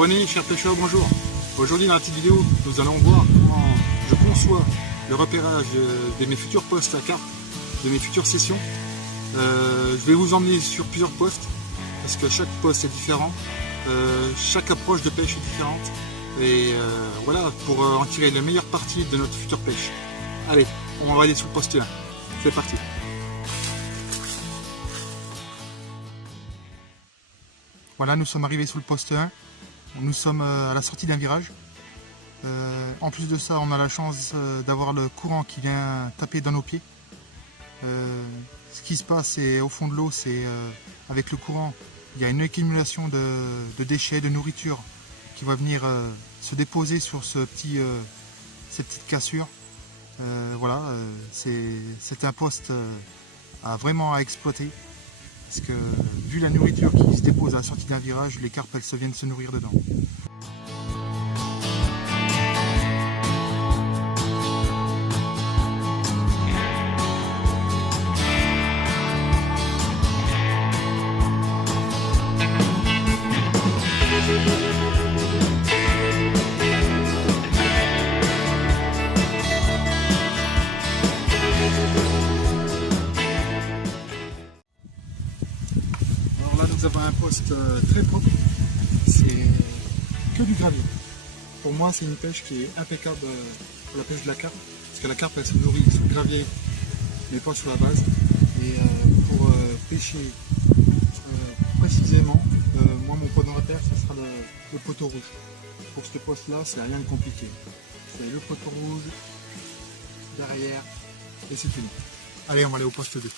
abonnés, chers pêcheurs, bonjour. Aujourd'hui dans la petite vidéo, nous allons voir comment je conçois le repérage de mes futurs postes à carpe, de mes futures sessions. Je vais vous emmener sur plusieurs postes, parce que chaque poste est différent, chaque approche de pêche est différente. Et voilà, pour en tirer la meilleure partie de notre future pêche. Allez, on va aller sur le poste 1. C'est parti. Voilà, nous sommes arrivés sur le poste 1. Nous sommes à la sortie d'un virage. En plus de ça, on a la chance d'avoir le courant qui vient taper dans nos pieds. Ce qui se passe, c'est au fond de l'eau, c'est avec le courant, il y a une accumulation de déchets, de nourriture qui va venir se déposer sur cette petite cassure. Voilà, c'est un poste vraiment à exploiter. Parce que vu la nourriture qui se dépose à la sortie d'un virage, les carpes elles se viennent se nourrir dedans. Nous avons un poste très propre, c'est que du gravier. Pour moi, c'est une pêche qui est impeccable pour la pêche de la carpe, parce que la carpe elle se nourrit sur le gravier, mais pas sur la base. Et pour pêcher précisément, moi mon point de repère, ce sera le poteau rouge. Pour ce poste-là, c'est rien de compliqué. C'est le poteau rouge, derrière, et c'est fini. Allez, on va aller au poste 2.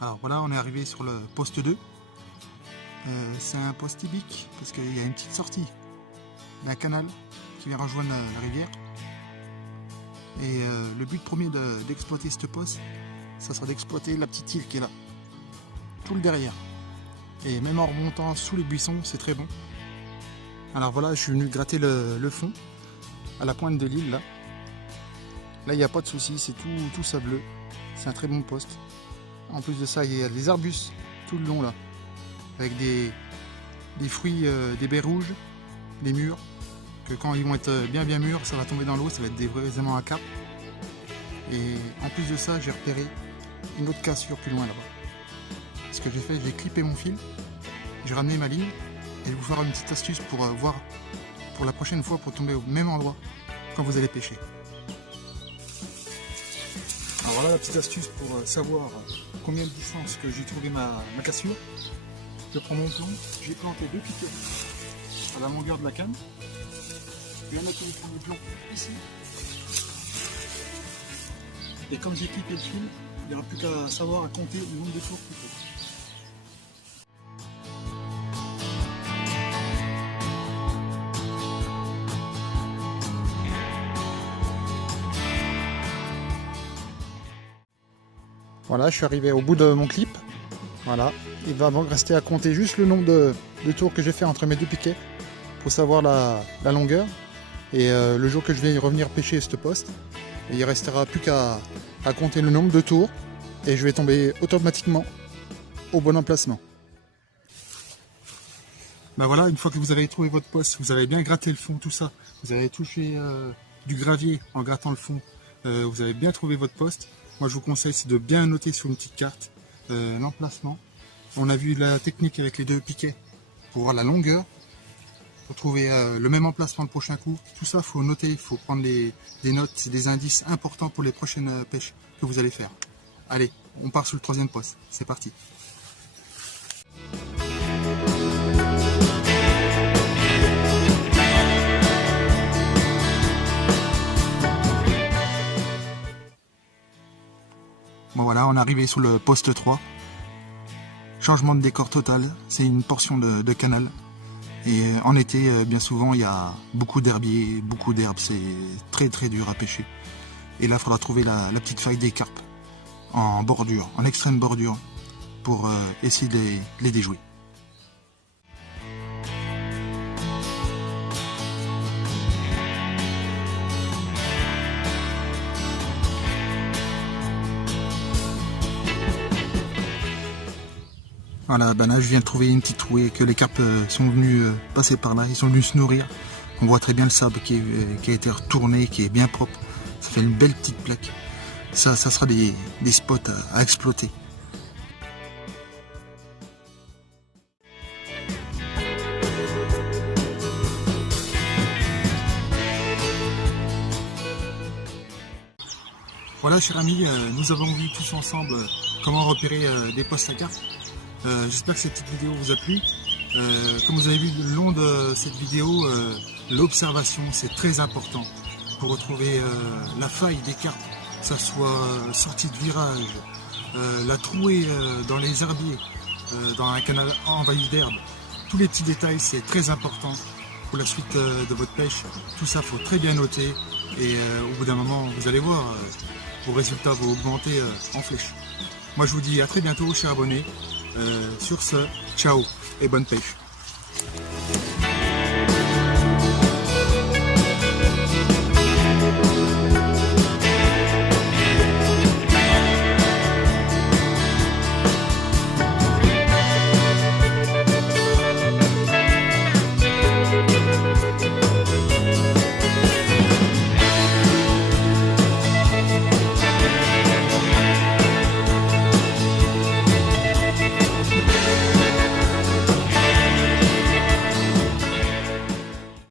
Alors voilà, on est arrivé sur le poste 2. C'est un poste typique parce qu'il y a une petite sortie. Il y a un canal qui vient rejoindre la rivière. Et le but premier d'exploiter ce poste, ça sera d'exploiter la petite île qui est là. Tout le derrière. Et même en remontant sous les buissons, c'est très bon. Alors voilà, je suis venu gratter le fond à la pointe de l'île là. Là, il n'y a pas de souci, c'est tout sableux. C'est un très bon poste. En plus de ça, il y a des arbustes tout le long là, avec des fruits, des baies rouges, des mûres, que quand ils vont être bien mûrs, ça va tomber dans l'eau, ça va être des vrais aimants à carpe. Et en plus de ça, j'ai repéré une autre cassure plus loin là-bas. Ce que j'ai fait, j'ai clippé mon fil, j'ai ramené ma ligne, et je vais vous faire une petite astuce pour voir pour la prochaine fois, pour tomber au même endroit quand vous allez pêcher. Alors voilà la petite astuce pour savoir combien de distance que j'ai trouvé ma cassure. Je prends mon plomb, j'ai planté 2 piquets à la longueur de la canne. Je vais mettre le plomb ici. Et comme j'ai clippé le fil, il n'y aura plus qu'à savoir à compter le nombre de tours qu'il faut. Voilà, je suis arrivé au bout de mon clip. Voilà, il va rester à compter juste le nombre de tours que j'ai fait entre mes 2 piquets pour savoir la longueur. Et le jour que je vais revenir pêcher ce poste, il ne restera plus qu'à compter le nombre de tours et je vais tomber automatiquement au bon emplacement. Ben voilà, une fois que vous avez trouvé votre poste, vous avez bien gratté le fond, tout ça, vous avez touché du gravier en grattant le fond, vous avez bien trouvé votre poste. Moi je vous conseille c'est de bien noter sur une petite carte l'emplacement. On a vu la technique avec les 2 piquets pour voir la longueur, pour trouver le même emplacement le prochain coup. Tout ça il faut noter, il faut prendre des notes, c'est des indices importants pour les prochaines pêches que vous allez faire. Allez, on part sur le 3e poste, c'est parti. Bon voilà, on est arrivé sur le poste 3. Changement de décor total, c'est une portion de canal. Et en été, bien souvent, il y a beaucoup d'herbiers, beaucoup d'herbes, c'est très dur à pêcher. Et là, il faudra trouver la petite faille des carpes en bordure, en extrême bordure, pour essayer de les déjouer. Voilà, ben là je viens de trouver une petite trouée que les carpes sont venus passer par là, ils sont venus se nourrir. On voit très bien le sable qui a été retourné, qui est bien propre. Ça fait une belle petite plaque. Ça sera des spots à exploiter. Voilà, chers amis, nous avons vu tous ensemble comment repérer des postes à carpes. J'espère que cette petite vidéo vous a plu. Comme vous avez vu le long de cette vidéo, l'observation c'est très important pour retrouver la faille des carpes, que ça soit sortie de virage, la trouée dans les herbiers, dans un canal envahi d'herbe. Tous les petits détails c'est très important pour la suite de votre pêche. Tout ça faut très bien noter et au bout d'un moment vous allez voir, vos résultats vont augmenter en flèche. Moi je vous dis à très bientôt chers abonnés. Sur ce, ciao et bonne pêche.